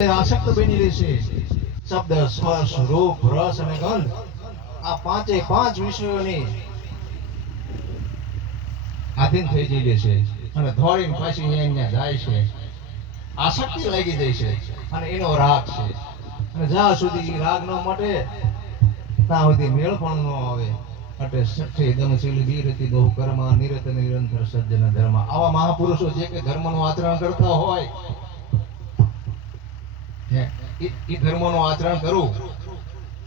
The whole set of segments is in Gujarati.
આસક્ત બની રહેશે. શબ્દ, સ્પર્શ, રૂપ, રસ અને ગંધ આ પાંચે પાંચ વિષયોની આધીન થઈ જઈ છે અને ધોળીને પાછી અહીંયા જાય છે. આસક્તિ લાગી જાય છે અને એનો રાગ છે. અને જ્યાં સુધી રાગ ન મટે, ત્યાં સુધી મેળ પણ ન આવે. એટલે સઠ્ઠી દમશીલ વીરતિ બહુ કર્મ, નિરત નિરંતર સજ્જન ધર્મ. આવા મહાપુરુષો જે કે ધર્મનું આચરણ કરતા હોય ધર્મનું આચરણ કરવું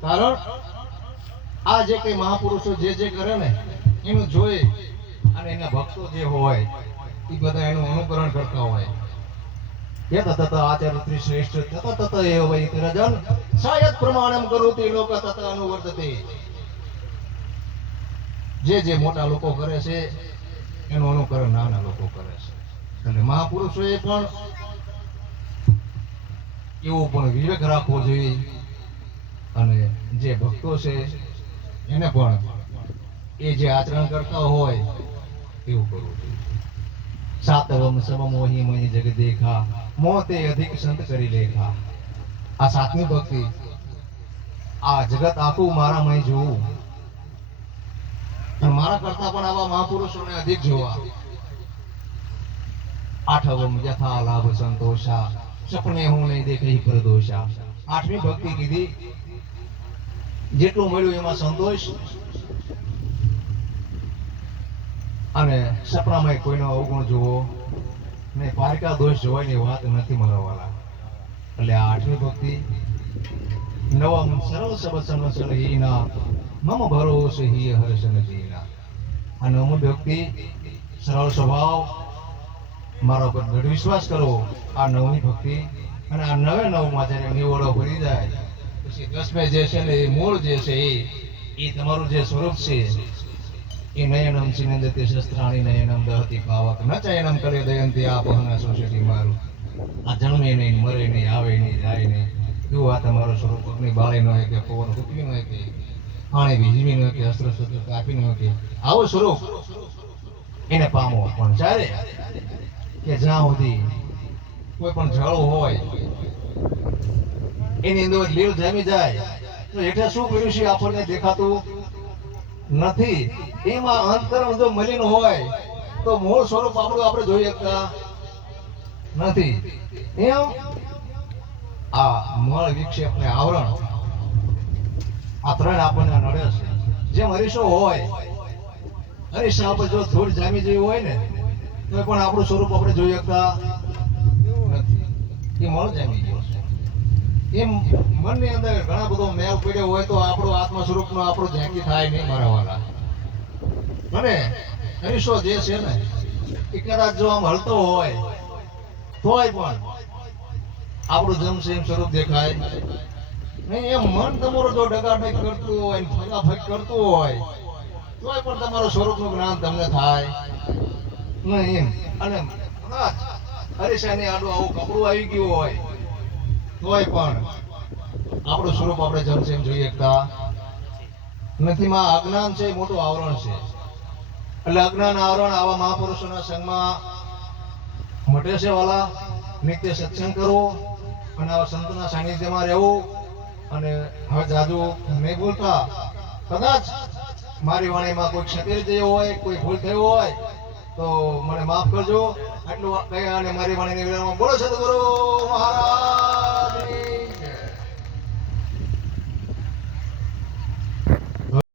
કારણ આ જે કઈ મહાપુરુષો જે જે કરે ને, એનું જોઈ અને એના ભક્તો જે હોય એ બધા એનું અનુકરણ કરતા હોય. યત તત જે જે મોટા લોકો કરે છે, એનું અનુકરણ નાના લોકો કરે છે. અને મહાપુરુષોએ પણ એવો પણ વિવેક રાખવો જોઈએ. અને જે ભક્તો છે, એને પણ એ જે આચરણ કરતા હોય, એવું કરવું જોઈએ. સાતવમ સમમોહી મહી જગ દેખા મોતે અધિક સંત કરી લેખા. આ સાતમી ભક્તિ. આ જગત આખું મારા મય જોવું. પણ મારા કરતા પણ આવા મહાપુરુષોને અધિક જોવા. આઠવમ, યથા લાભ સંતોષા. સપને હું નહીં દેખી પ્રદોષા. આઠમી ભક્તિ કીધી. જેટલું મળ્યું એમાં સંતોષ. અને સપનામાં કોઈનો અવગુણ જુઓ, ને પારકા દોષ જોવાની વાત નથી મળવાના એટલે આ આઠમી ભક્તિ. નવમ સરળ સબસન સમસલ હીના મમ ભરોસ હિય હર્ષન જીના આ નવમી ભક્તિ, સરળ સ્વભાવ મારા ઉપર દૃઢ વિશ્વાસ કરો આ નવની ભક્તિ અને આ નવે નવમાં જ્યારે નિવડો ભરી જાય, પછી દસમે જે છે ને એ મૂળ જે છે એ એ તમારું જે સ્વરૂપ છે, એ નયનમ સિનંદતે શસ્ત્રાણી નયનમ દહતી પાવક ન ચયનમ કરે દયંતી આપહના સોશિયટી મારું. આ જન્મે નહીં, મરે નહીં, આવે નહીં, જાય નહીં. એવું આ તમારું સ્વરૂપ, અગ્નિ બાળી નો કે પવન ફૂટવી હોય કે પાણી ભીજવી ન હોય કે અસ્ત્ર શસ્ત્ર કાપી નો કે આવું સ્વરૂપ, એને પામો. પણ જ્યારે કે જ્યાં સુધી કોઈ પણ જળ હોય, એની અંદર લીલ જામી જાય, તો હેઠે શું કર્યું છે આપણને દેખાતું નથી. એમાં અંતર જો મલિન હોય, તો મૂળ સ્વરૂપ આપણું આપણે જોઈ શકતા નથી. એમ આ મળ વિક્ષેપ ને આવરણ આ ત્રણ આપણને નડે છે. જેમ હરીશો હોય હરીશા પર જો ધૂળ જામી જેવી હોય ને તો પણ આપણું સ્વરૂપ આપણે જોઈ શકતા નથી. એ મળ જામી ગયો છે એમ મનની અંદર ઘણા બધો મેલ પડ્યો હોય તો આપણું આત્મ સ્વરૂપનો આપણું ઝાંકી થાય નહીં મારા અને હરીશો જે છે ને, એ કદાચ જો આમ હલતો હોય, તોય પણ આપણું જમસેમ સ્વરૂપ દેખાય. નહીં એમ મન તમારું જો ડગાડગ કરતું હોય ફગાફગ કરતું હોય, તોય પણ તમારું સ્વરૂપનું જ્ઞાન તમને થાય. નહીં એમ. અને હરીશાની આડું આવું કપડું આવી ગયું હોય, તોય પણ આપણું સ્વરૂપ આપણે જમસેમ જોઈએ એકતા નથી અજ્ઞાન છે મોટું આવરણ છે. એટલે અજ્ઞાન આવરણ આવા મહાપુરુષોના સંગમાં મટે છે નિત્ય સત્સંગ કરવો અને આવા સંતોના સાનિધ્યમાં રહેવું. અને હવે જાદુ નહીં ભૂલતા કદાચ મારી વાણીમાં કોઈ ક્ષતિ થયો હોય, કોઈ ભૂલ થયો હોય તો મને માફ કરજો. આટલું કહી અને મારી વાણીને વિરામમાં બોલો સદગુરુ